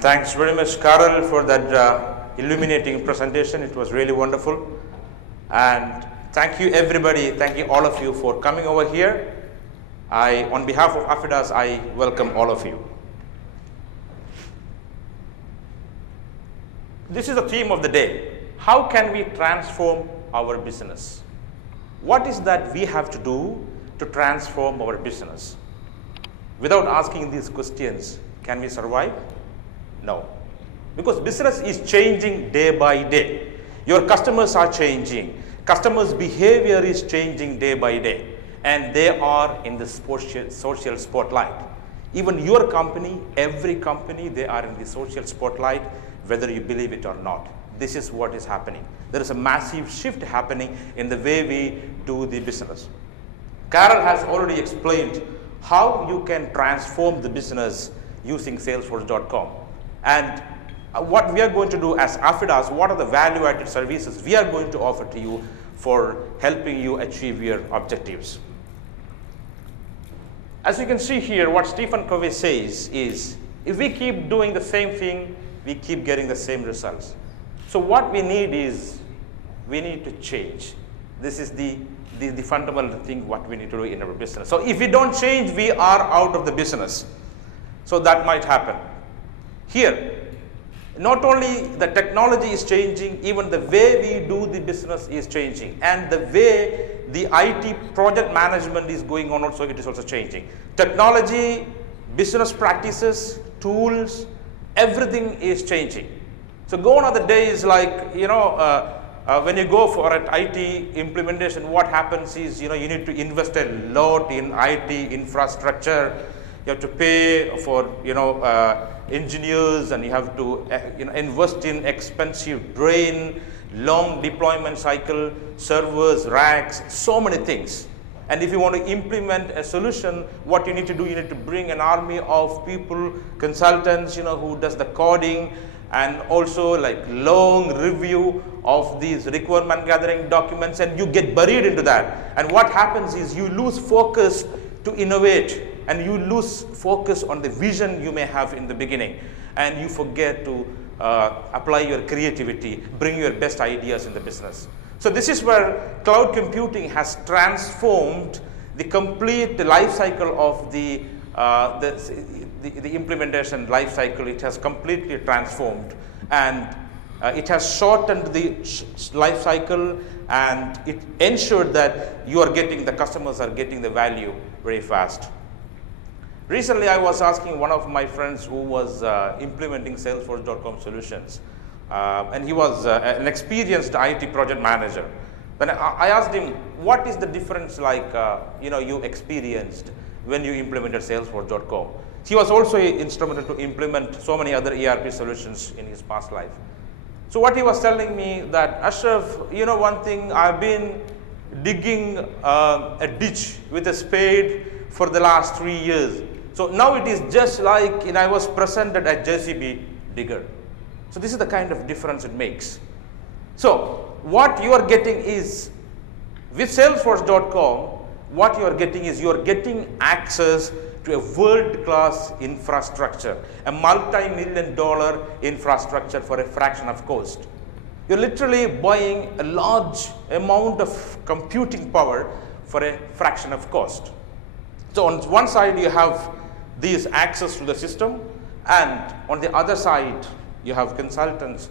Thanks very much, Carol, for that illuminating presentation. It was really wonderful. And thank you, everybody. Thank you, all of you, for coming over here. On behalf of Aphidas, I welcome all of you. This is the theme of the day. How can we transform our business? What is that we have to do to transform our business? Without asking these questions, can we survive? No. Because business is changing day by day. Your customers are changing. Customers' behavior is changing day by day. And they are in the social spotlight. Even your company, every company, they are in the social spotlight, whether you believe it or not. This is what is happening. There is a massive shift happening in the way we do the business. Carol has already explained how you can transform the business using Salesforce.com. And what we are going to do as Aphidas, what are the value-added services we are going to offer to you for helping you achieve your objectives. As you can see here, what Stephen Covey says is, if we keep doing the same thing, we keep getting the same results. So what we need is, we need to change. This is the fundamental thing what we need to do in our business. So if we don't change, we are out of the business. So that might happen. Here, not only the technology is changing, even the way we do the business is changing. And the way the IT project management is going on also, it is also changing. Technology, business practices, tools, everything is changing. So gone are the days like, when you go for an IT implementation, what happens is, you need to invest a lot in IT infrastructure. You have to pay for, engineers, and you have to, invest in expensive brain, long deployment cycle, servers, racks, so many things. And if you want to implement a solution, what you need to do, you need to bring an army of people, consultants, who does the coding, and also like long review of these requirement gathering documents, and you get buried into that. And what happens is you lose focus to innovate, and you lose focus on the vision you may have in the beginning, and you forget to apply your creativity, bring your best ideas in the business. So this is where cloud computing has transformed the complete life cycle of the implementation life cycle. It has completely transformed, and it has shortened the life cycle, and it ensured that the customers are getting the value very fast. Recently, I was asking one of my friends who was implementing Salesforce.com solutions, and he was an experienced IT project manager. Then I asked him, what is the difference you experienced when you implemented Salesforce.com? He was also instrumental to implement so many other ERP solutions in his past life. So what he was telling me that, Ashraf, one thing, I've been digging a ditch with a spade for the last 3 years. So now it is just like I was presented a JCB digger. So this is the kind of difference it makes. So what you are getting is, with Salesforce.com, what you are getting is, you are getting access to a world-class infrastructure, a multi-million-dollar infrastructure for a fraction of cost. You're literally buying a large amount of computing power for a fraction of cost. So on one side, you have this access to the system, and on the other side, you have consultants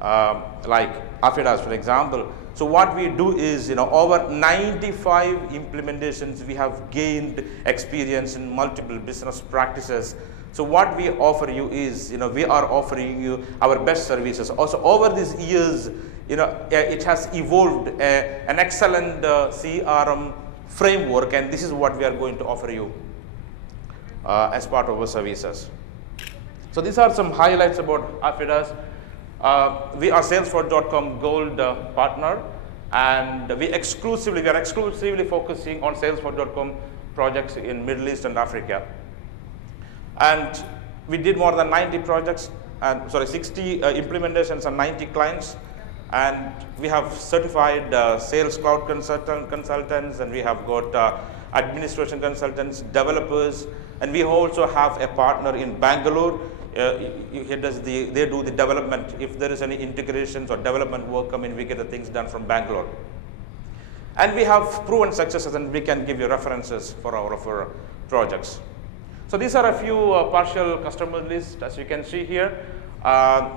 like Aphidas, for example. So what we do is, over 95 implementations, we have gained experience in multiple business practices. So what we offer you is, we are offering you our best services. Also, over these years, it has evolved an excellent CRM framework, and this is what we are going to offer you as part of our services. So these are some highlights about Aphidas. We are Salesforce.com Gold partner, and we are exclusively focusing on Salesforce.com projects in Middle East and Africa. And we did more than 90 projects, 60 implementations and 90 clients. And we have certified sales cloud consultants, and we have got administration consultants, developers, and we also have a partner in Bangalore they do the development. If there is any integrations or development work, we get the things done from Bangalore. And we have proven successes, and we can give you references for our projects. So these are a few partial customer lists, as you can see here.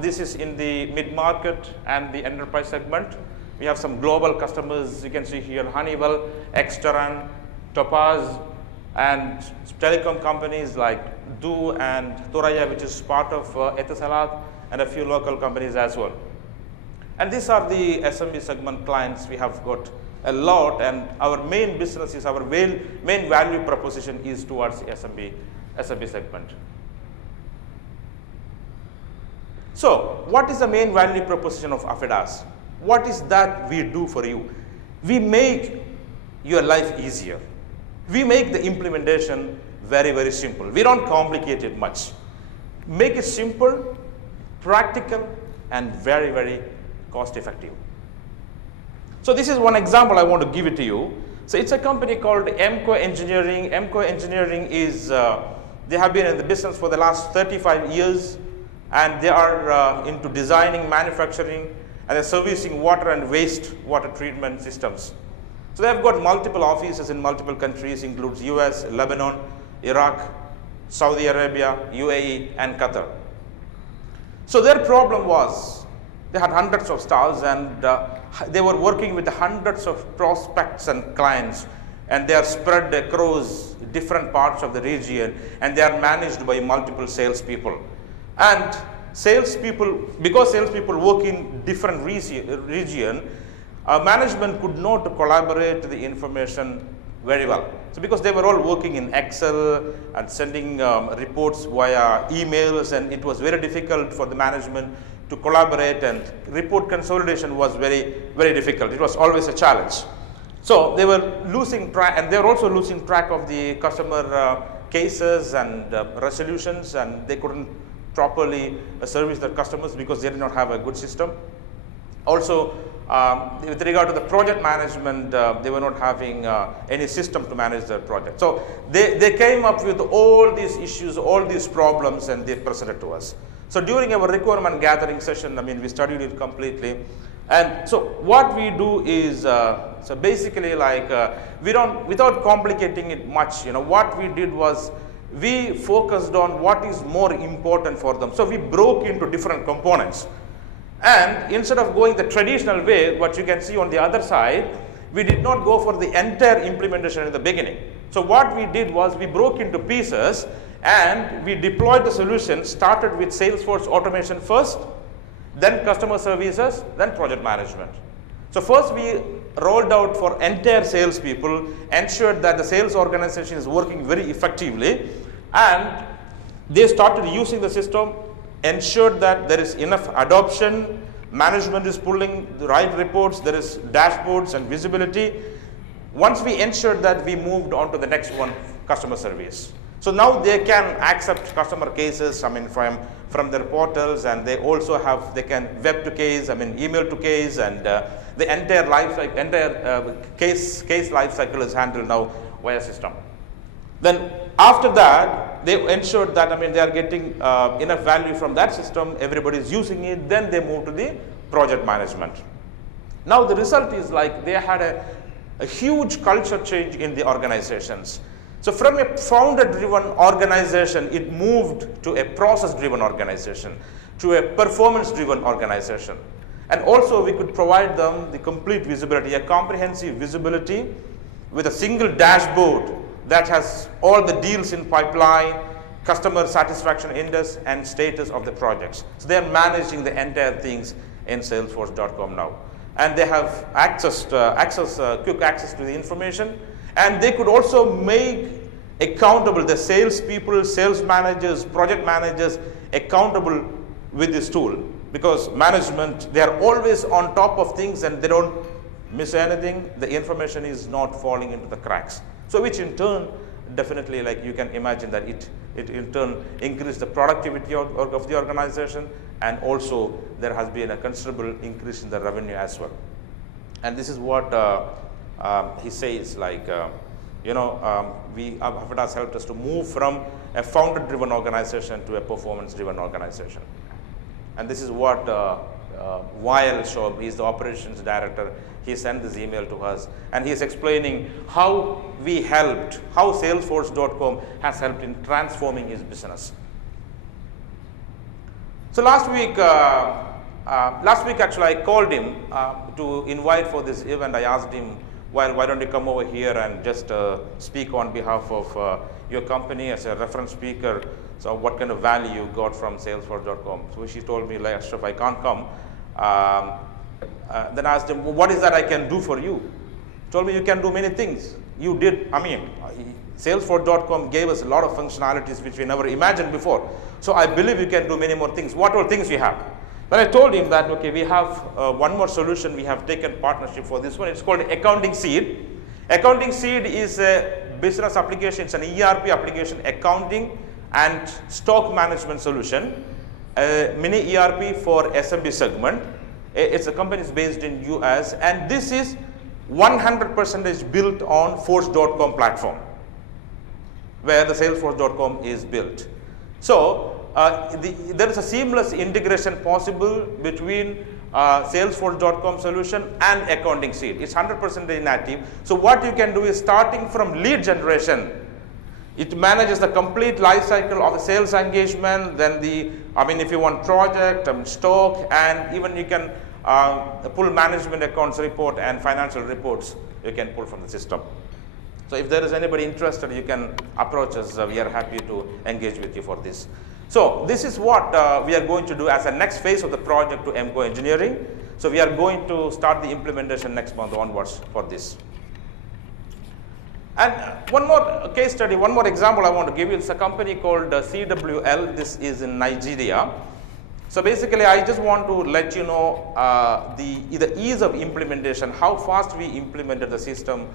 This is in the mid-market and the enterprise segment. We have some global customers. You can see here Honeywell, Exteran, Topaz, and telecom companies like Du and Thuraya, which is part of Etisalat, and a few local companies as well. And these are the SMB segment clients. We have got a lot, and our main business is, our main value proposition is towards the SMB segment. So what is the main value proposition of Aphidas? What is that we do for you? We make your life easier. We make the implementation very, very simple. We don't complicate it much. Make it simple, practical, and very, very cost effective. So this is one example I want to give it to you. So it's a company called Emco Engineering. Emco Engineering is, they have been in the business for the last 35 years, and they are into designing, manufacturing, and they're servicing water and waste water treatment systems. So they have got multiple offices in multiple countries, includes US, Lebanon, Iraq, Saudi Arabia, UAE, and Qatar. So their problem was, they had hundreds of stalls, and they were working with hundreds of prospects and clients, and they are spread across different parts of the region, and they are managed by multiple salespeople. And salespeople, because salespeople work in different region, management could not collaborate the information very well. So because they were all working in Excel and sending reports via emails, and it was very difficult for the management to collaborate, and report consolidation was very, very difficult. It was always a challenge. So they were losing track, and they were also losing track of the customer cases and resolutions, and they couldn't properly service their customers because they did not have a good system. Also, with regard to the project management, they were not having any system to manage their project. So they came up with all these issues, all these problems, and they presented to us. So during our requirement gathering session, we studied it completely. And so what we do is, so basically like, without complicating it much, what we did was, we focused on what is more important for them. So we broke into different components. And instead of going the traditional way, what you can see on the other side, we did not go for the entire implementation in the beginning. So what we did was, we broke into pieces, and we deployed the solution, started with Salesforce automation first, then customer services, then project management. So first we rolled out for entire salespeople, ensured that the sales organization is working very effectively, and they started using the system, ensured that there is enough adoption, management is pulling the right reports, there is dashboards and visibility. Once we ensured that, we moved on to the next one, customer service. So now they can accept customer cases, from their portals, and they also have, they can web to case, email to case, and the entire case life cycle is handled now via system. Then after that, they ensured that they are getting enough value from that system, everybody is using it, then they move to the project management. Now the result is like, they had a huge culture change in the organizations. So from a founder-driven organization, it moved to a process-driven organization, to a performance-driven organization. And also we could provide them the complete visibility, a comprehensive visibility with a single dashboard that has all the deals in pipeline, customer satisfaction index, and status of the projects. So they are managing the entire things in Salesforce.com now. And they have quick access to the information. And they could also make accountable the salespeople, sales managers, project managers accountable with this tool. Because management, they are always on top of things, and they don't miss anything. The information is not falling into the cracks. So which in turn, definitely, like you can imagine that it in turn increased the productivity of the organization, and also there has been a considerable increase in the revenue as well. And this is what he says, like, Aphidas helped us to move from a founder-driven organization to a performance-driven organization. And this is what Weil Shob, he's the operations director, he sent this email to us, and he's explaining how Salesforce.com has helped in transforming his business. So last week actually I called him to invite for this event. I asked him, well, why don't you come over here and just speak on behalf of your company as a reference speaker. So what kind of value you got from Salesforce.com? So she told me, like, Ashraf, I can't come. Then I asked him, well, what is that I can do for you? He told me you can do many things. You did, Salesforce.com gave us a lot of functionalities which we never imagined before. So I believe you can do many more things. What all things you have? Then I told him that, okay, we have one more solution. We have taken partnership for this one. It's called Accounting Seed. Accounting Seed is a business application. It's an ERP application, accounting and stock management solution. Mini ERP for SMB segment. It's a company based in US, and this is 100% built on Force.com platform, where the Salesforce.com is built. So there is a seamless integration possible between Salesforce.com solution and Accounting Seed. It's 100% native. So what you can do is, starting from lead generation, it manages the complete life cycle of the sales engagement. Then if you want project, stock, and even you can pull management accounts report and financial reports you can pull from the system. So if there is anybody interested, you can approach us. We are happy to engage with you for this. So this is what we are going to do as a next phase of the project to MCO engineering. So we are going to start the implementation next month onwards for this. And one more case study, one more example I want to give you. It's a company called CWL. This is in Nigeria. So basically, I just want to let you know the ease of implementation, how fast we implemented the system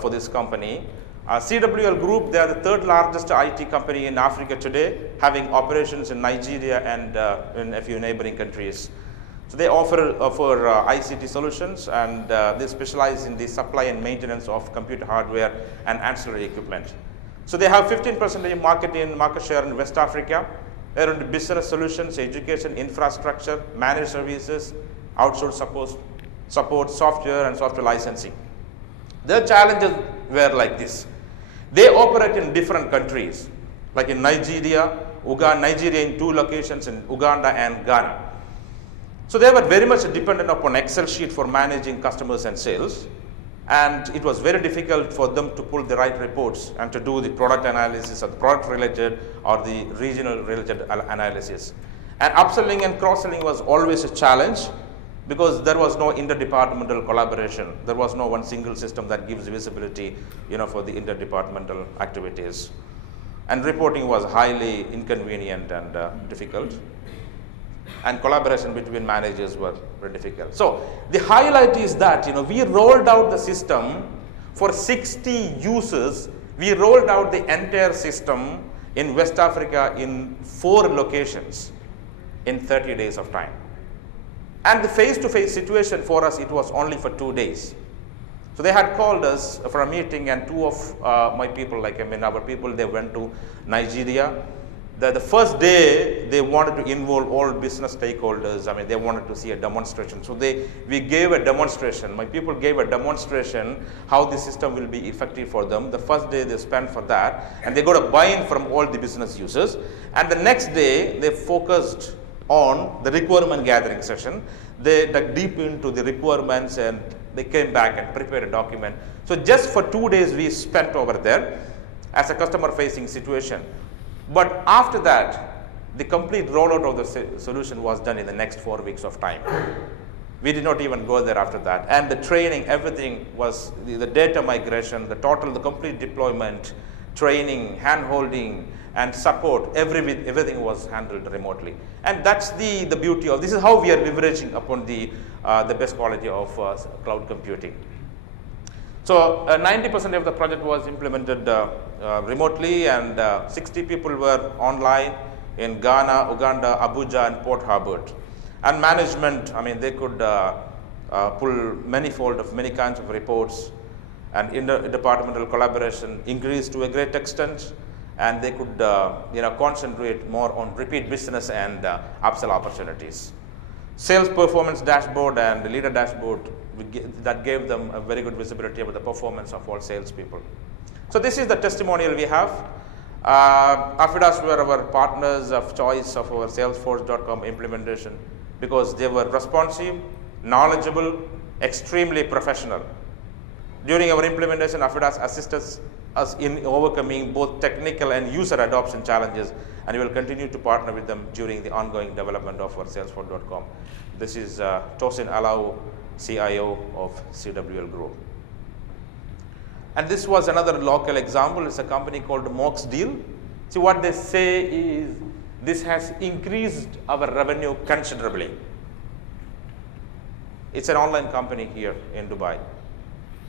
for this company. CWL Group, they are the third largest IT company in Africa today, having operations in Nigeria and in a few neighboring countries. So they offer ICT solutions, and they specialize in the supply and maintenance of computer hardware and ancillary equipment. So they have 15% market share in West Africa. They're into business solutions, education, infrastructure, managed services, outsourced support, software, and software licensing. Their challenges were like this. They operate in different countries, like in Nigeria in 2 locations, in Uganda and Ghana. So they were very much dependent upon Excel sheet for managing customers and sales. And it was very difficult for them to pull the right reports and to do the product analysis or the product related or the regional related analysis. And upselling and cross-selling was always a challenge, because there was no interdepartmental collaboration. There was no one single system that gives visibility, for the interdepartmental activities. And reporting was highly inconvenient and difficult. And collaboration between managers were very difficult. So the highlight is that, we rolled out the system for 60 users. We rolled out the entire system in West Africa in 4 locations in 30 days of time. And the face-to-face situation for us, it was only for 2 days. So they had called us for a meeting, and 2 of my people, our people, they went to Nigeria. The first day, they wanted to involve all business stakeholders. They wanted to see a demonstration. So we gave a demonstration. My people gave a demonstration how the system will be effective for them. The first day they spent for that, and they got a buy-in from all the business users. And the next day, they focused on the requirement gathering session. They dug deep into the requirements, and they came back and prepared a document. So just for 2 days we spent over there as a customer facing situation. But after that, the complete rollout of the solution was done in the next 4 weeks of time. We did not even go there after that. And the training, everything was the data migration, the complete deployment, training, hand-holding, and support, everything was handled remotely. And that's the beauty of this. Is how we are leveraging upon the best quality of cloud computing. So 90% of the project was implemented remotely, and 60 people were online in Ghana, Uganda, Abuja, and Port Harcourt. And management, they could pull many kinds of reports, and interdepartmental collaboration increased to a great extent, and they could concentrate more on repeat business and upsell opportunities. Sales performance dashboard and the leader dashboard that gave them a very good visibility about the performance of all salespeople. So this is the testimonial we have. Aphidas were our partners of choice of our Salesforce.com implementation because they were responsive, knowledgeable, extremely professional. During our implementation, Aphidas assisted us in overcoming both technical and user adoption challenges, and we will continue to partner with them during the ongoing development of our Salesforce.com. This is Tosin Alau, CIO of CWL Group. And this was another local example. It's a company called Mox Deal. See, what they say is this has increased our revenue considerably. It's an online company here in Dubai.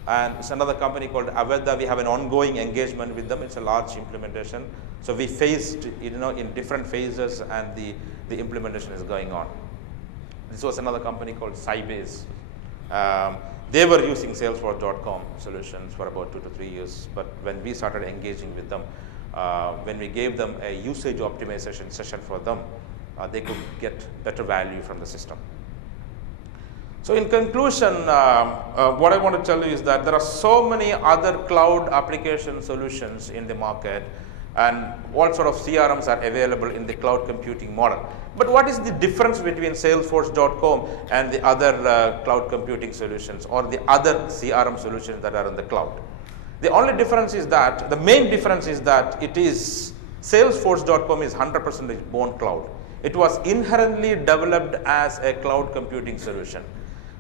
And it's another company called Aphidas. We have an ongoing engagement with them. It's a large implementation. So we faced, in different phases, and the implementation is going on. This was another company called Sybase. They were using Salesforce.com solutions for about 2 to 3 years. But when we started engaging with them, when we gave them a usage optimization session for them, they could get better value from the system. So in conclusion, what I want to tell you is that there are so many other cloud application solutions in the market, and all sort of CRMs are available in the cloud computing model. But what is the difference between Salesforce.com and the other cloud computing solutions or the other CRM solutions that are in the cloud? The only difference is that, the main difference is that it is, Salesforce.com is 100% born cloud. It was inherently developed as a cloud computing solution.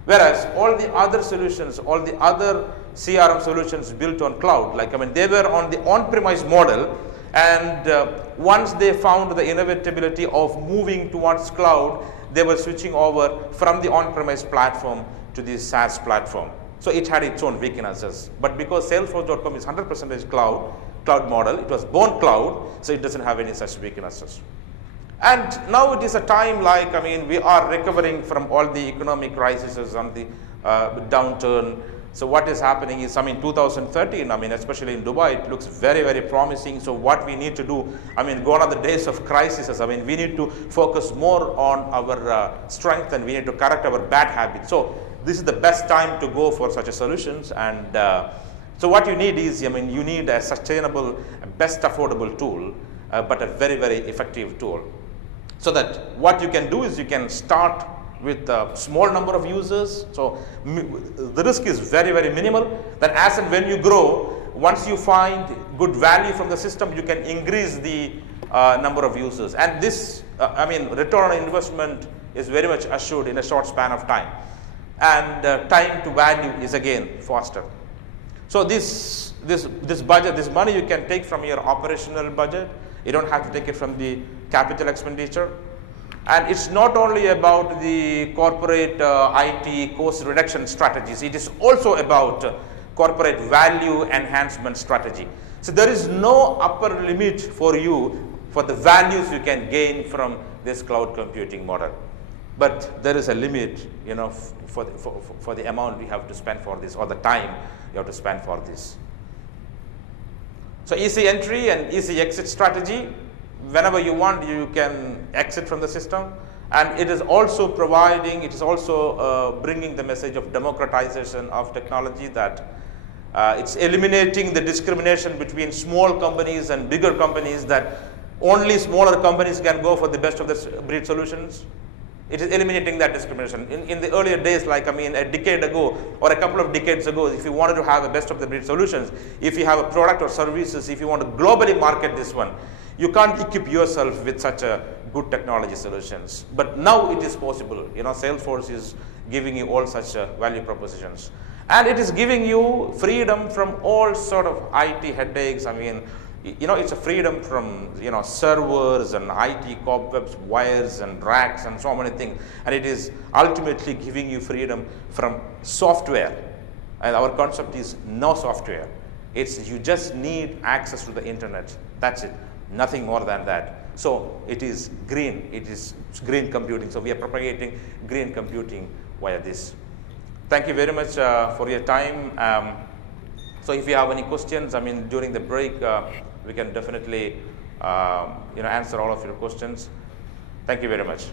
Whereas all the other solutions, all the other CRM solutions built on cloud, they were on the on-premise model, and once they found the inevitability of moving towards cloud, they were switching over from the on-premise platform to the SaaS platform. So it had its own weaknesses. But because Salesforce.com is 100% cloud model, it was born cloud, so it doesn't have any such weaknesses. And now it is a time we are recovering from all the economic crises and the downturn. So what is happening is, 2013, especially in Dubai, it looks very, very promising. So what we need to do, gone are the days of crises. We need to focus more on our strength, and we need to correct our bad habits. So this is the best time to go for such a solutions. And so what you need is, you need a sustainable, best affordable tool, but a very, very effective tool. So that what you can do is you can start with a small number of users. So the risk is very, very minimal. Then as and when you grow, once you find good value from the system, you can increase the number of users. And this, return on investment is very much assured in a short span of time. And time to value is again faster. So this budget, this money you can take from your operational budget. You don't have to take it from the capital expenditure. And it's not only about the corporate IT cost reduction strategies. It is also about corporate value enhancement strategy. So there is no upper limit for you for the values you can gain from this cloud computing model. But there is a limit, for the amount we have to spend for this, or the time you have to spend for this. So easy entry and easy exit strategy. Whenever you want, you can exit from the system. And it is also bringing the message of democratization of technology, that it's eliminating the discrimination between small companies and bigger companies, that only smaller companies can go for the best of the breed solutions. It is eliminating that discrimination. In the earlier days, a decade ago or a couple of decades ago, if you wanted to have a best of the breed solutions, if you have a product or services, if you want to globally market this one, you can't equip yourself with such a good technology solutions. But now it is possible. Salesforce is giving you all such value propositions. And it is giving you freedom from all sort of IT headaches. It's a freedom from, servers and IT cobwebs, wires and racks and so many things. And it is ultimately giving you freedom from software. And our concept is no software. It's you just need access to the internet. That's it. Nothing more than that. So it is green. It is green computing. So we are propagating green computing via this. Thank you very much for your time. So if you have any questions, I mean, during the break, we can definitely answer all of your questions. Thank you very much.